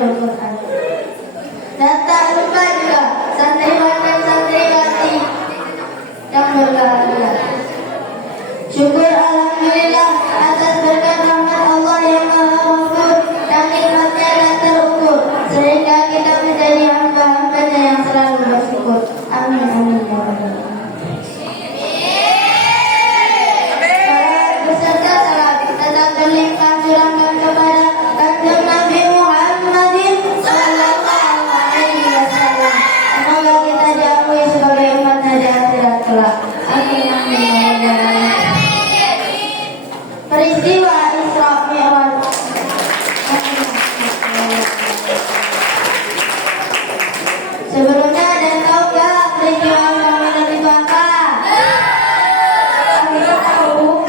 hafidhul Quran. Dan tak lupa juga santriwan dan santriwati yang berbahagia. Syukur alhamdulillah atas berkat rahmat Allah yang Maha Ghafur dan nikmatnya tak terukur, sehingga kita menjadi hamba-hambanya yang selalu bersyukur. Amin amin ya rabbal alamin. Salat beserta salam tetap terlimpah curahkan kepada Kanjeng Nabi Muhammadin sallallahu alaihi wasallam. Semoga kita diakui sebagai umatnya di akhirat kelak. Amin amin ya rabbal alamin. Peristiwa Isra Mi'raj. Sebelumnya ada yang tahu nggak peristiwa Isra Mi'raj itu apa? Kita tahu.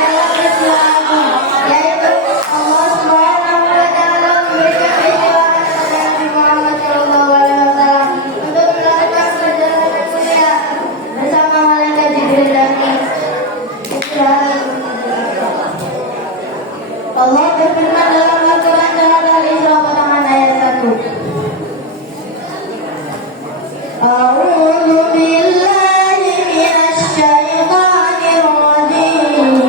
Adalah peristiwa agung, yaitu Allah Subhanahu wa Ta'ala memberikan peristiwa kepada Nabi Muhammad sallallahu alaihi wasallam untuk melakukan perjalanan mulia bersama malaikat Jibril dan Israel. Allah berfirman dalam Al-Quran surat Al-Isra potongan ayat 1. A'udzu billahi minasy syaithanir rajim.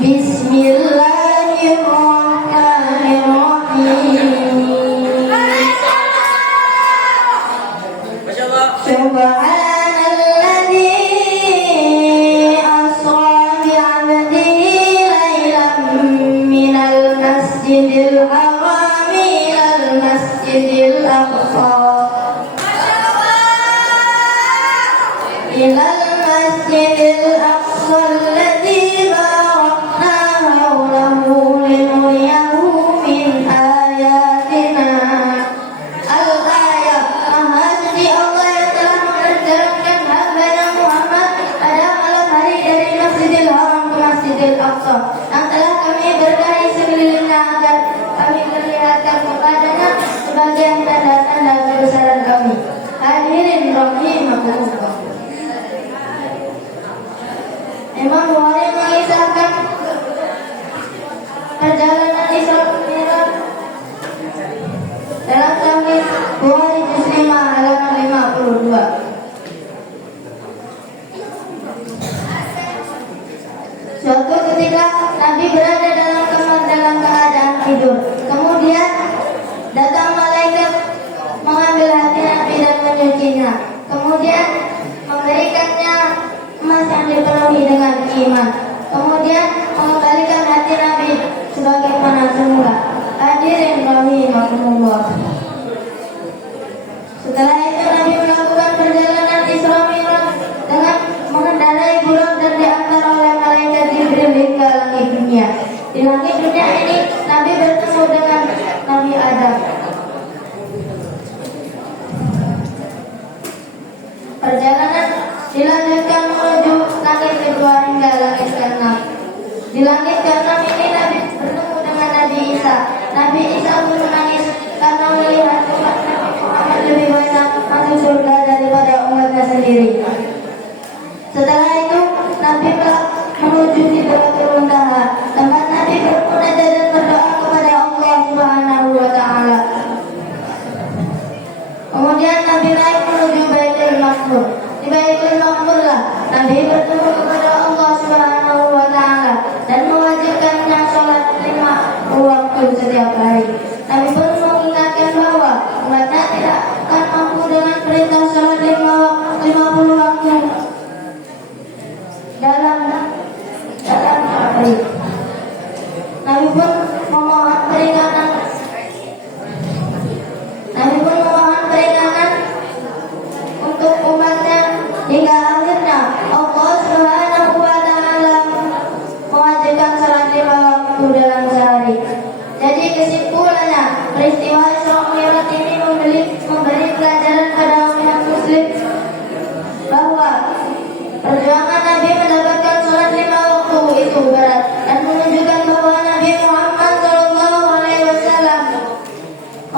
Bismillahirrahmanirrahim. Subhanalladzi asra bi'abdihi laylan minal masjidil haram ilal masjidil aqsa alladzi barakna hawlahu linuriyahu min ayatina. Al-ayat, Maha suci Allah yang telah mengerjakan hamba Muhammad pada malam hari dari Masjidil Haram ke Masjidil Aqsa, yang telah kami berkahi sekelilingnya agar kami perlihatkan kepadanya sebagian tanda-tanda kebesaran kami. Hadirin rahimakumullah. Imam Bukhari mengisahkan perjalanan Isra Mi'raj dalam Sahih Bukhari juz 5 halaman 52. Suatu ketika Nabi berada dalam kamar dalam keadaan tidur. Kemudian datang malaikat mengambil hati Nabi dan menyucinya. Kemudian memberikannya emas yang dipenuhi dengan iman. Kemudian mengembalikan hati Nabi sebagaimana semula. Hadirin rahimakumullah. Setelah itu Nabi melakukan perjalanan Isra Mi'raj dengan mengendarai buraq dan diantar oleh malaikat Jibril hingga langit dunia. Di langit dunia ini Nabi bertemu dengan Nabi Adam. Perjalanan dilanjutkan menuju langit kedua hingga langit ke-6. Di langit ke-6 ini Nabi bertemu dengan Nabi Isa. Nabi Isa pun menangis karena melihat umat Nabi Muhammad lebih banyak masuk surga daripada umatnya sendiri. Setelah itu Nabi menuju Sidratul Muntaha, tempat Nabi bermunajat dan berdoa kepada Allah Subhanahu wa Ta'ala. Kemudian Nabi naik menuju Baitul Maqmur. Di Baitul Maqmur lah Nabi bertemu kepada Allah Subhanahu wa Ta'ala dan mewajibkannya sholat 5 waktu setiap hari. Nabi pun mengingatkan bahwa umatnya tidak akan mampu dengan perintah sholat 50 waktu dalam hari. Nabi pun memohon peringanan. Untuk umatnya hingga akhirnya Allah Subhanahu wa Ta'ala mewajibkan sholat 5 waktu dalam sehari. Jadi kesimpulannya, peristiwa Isra Mi'raj ini memberi pelajaran pada umat muslim bahwa perjuangan Nabi mendapatkan sholat 5 waktu itu berat dan menunjukkan bahwa Nabi Muhammad SAW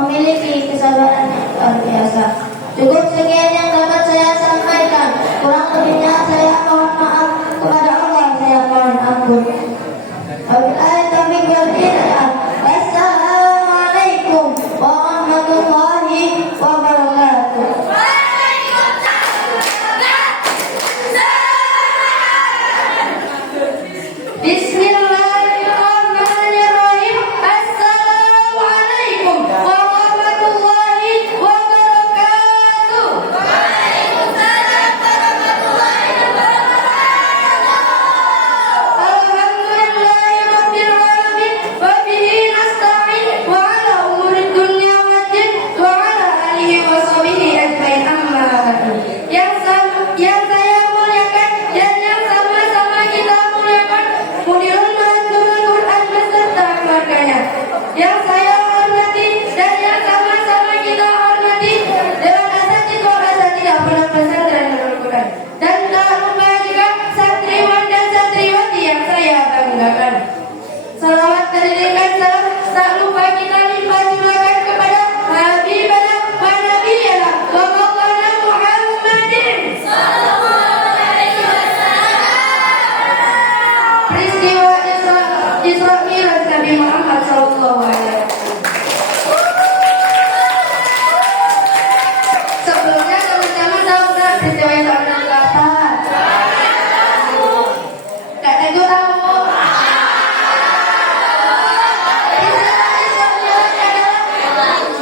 memiliki kesabaran yang luar biasa. Cukup sekian yang dapat saya saya sampaikan. Kurang lebihnya saya mohon maaf. Kepada Allah saya mohon ampun. Wabillahi taufiq wal hidayah. Wassalamualaikum warahmatullahi wabarakatuh. Bismillahirrahmanirrahim. Assalamualaikum warahmatullahi wabarakatuh. Waalaikumsalam warahmatullahi wabarakatuh. Alhamdulillahirabbil alamin wa bihi nasta'in wa ala umuri dunya waddin wa ala alihi wa sahbihi ajmain amma ba'du. Yang saya muliakan dan yang sama-sama kita muliakan Mudirul Mahdumul Quran beserta keluarganya. Yang saya hormati dan yang sama-sama kita hormati Dewan Asatidz Pondok Pesantren Nurul Quran. Dan tak lupa juga santriwan dan santriwati yang saya banggakan. Salawat terdengar salam tak lupa kita limpah curahkan kepada Habibana wa Nabiyana wa Maulana Muhammadin sallallahu alaihi wasallam. Peristiwa Isra Mi'raj Nabi Muhammad sallallahu alaihi wasallam. Sebelumnya teman-teman tahu nggak peristiwa Isra Mi'raj apa? Kak Teguh tahu?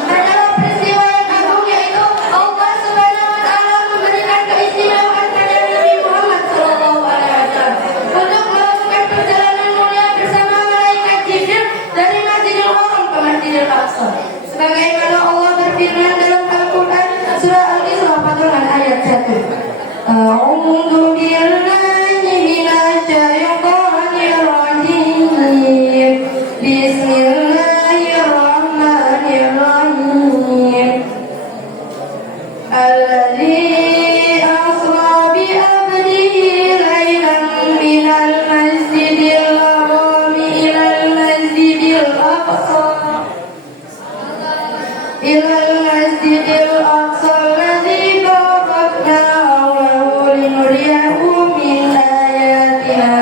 Adalah peristiwa yang agung, yaitu Allah Subhanahu wa taala memberikan keistimewaan pada Nabi Muhammad sallallahu alaihi wasallam untuk melakukan perjalanan mulia bersama malaikat Jibril dari Masjidil Haram ke Masjidil Aqsa. Sebagaimana Allah berfirman dalam Al-Qur'an surah Al-Isra potongan ayat 1. A'udzu billahi minasyaitonir rajim. Bismillahirrahmanirrahim. Alladzi asra bi abdihi lailan minal masjidil haram ilal masjidil aqsa alladzi barakna hawlahu linuriyahu min ayatina.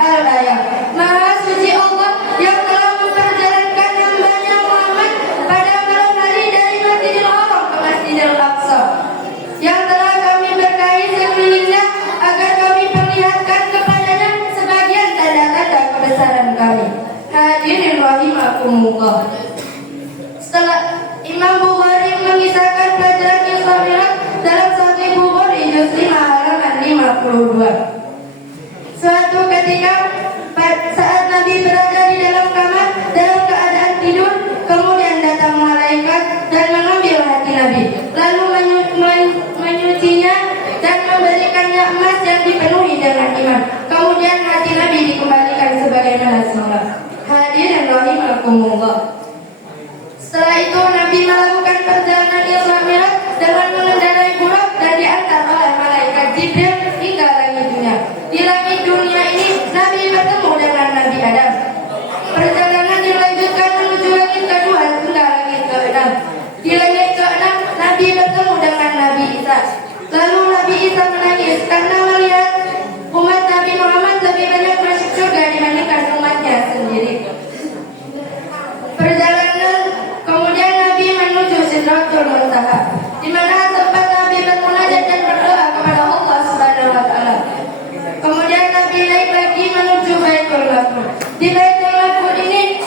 Al-ayat. Maha suci Allah yang telah memperjalankan hamba-Nya Muhammad pada malam hari dari Masjidil Haram ke Masjidil Aqsa, yang telah kami berkahi sekelilingnya agar kami perlihatkan kepadanya sebagian tanda-tanda kebesaran kami. Hadirin rahimakumullah. Setelah Imam Bukhari mengisahkan pelajaran Isra Mi'raj dalam Sahih Bukhari juz 5 halaman 52. Suatu ketika saat Nabi berada di dalam kamar dalam keadaan tidur, kemudian datang malaikat dan mengambil hati Nabi, lalu menyucinya dan memberikannya emas yang dipenuhi dengan iman. Kemudian hati Nabi dikembalikan sebagaimana semula. Hadirin rahimakumullah. Setelah itu Nabi melakukan perjalanan Isra Mi'raj dengan mengendarai burak dan diantar oleh malaikat Jibril hingga langit dunia. Di langit dunia ini Nabi bertemu dengan Nabi Adam. Perjalanan dilanjutkan menuju langit kedua hingga langit ke-6. Di langit ke-6 Nabi bertemu dengan Nabi Isa. Lalu Nabi Isa menangis karena melihat umat Nabi Muhammad lebih banyak masuk surga dibandingkan umatnya sendiri. Perjalanan kemudian Nabi menuju Sidratul Muntaha, di mana tempat Nabi bermunajat dan berdoa kepada Allah Subhanahu wa taala. Kemudian Nabi naik lagi menuju Baitul Maqdis. Di Baitul Maqdis ini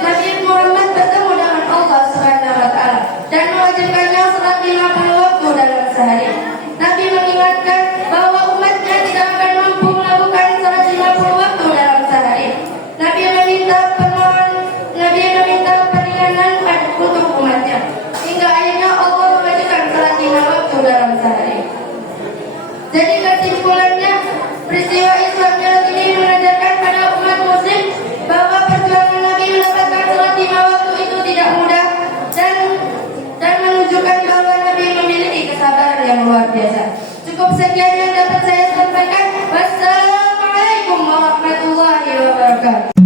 Nabi Muhammad bertemu dengan Allah Subhanahu wa taala dan mewajibkannya salat 50 waktu dalam sehari. Nabi mengingatkan bahwa umatnya tidak akan mampu melakukan salat 50 waktu dalam sehari. Nabi meminta peringanan untuk umatnya, hingga akhirnya Allah mewajibkan salat 5 waktu dalam sehari. Jadi kesimpulannya, peristiwa Isra Mi'raj ini mengajarkan pada umat muslim bahwa perjuangan Nabi mendapatkan salat 5 waktu itu tidak mudah dan menunjukkan bahwa Nabi memiliki kesabaran yang luar biasa. Cukup sekian yang dapat saya sampaikan. Wassalamualaikum warahmatullahi wabarakatuh.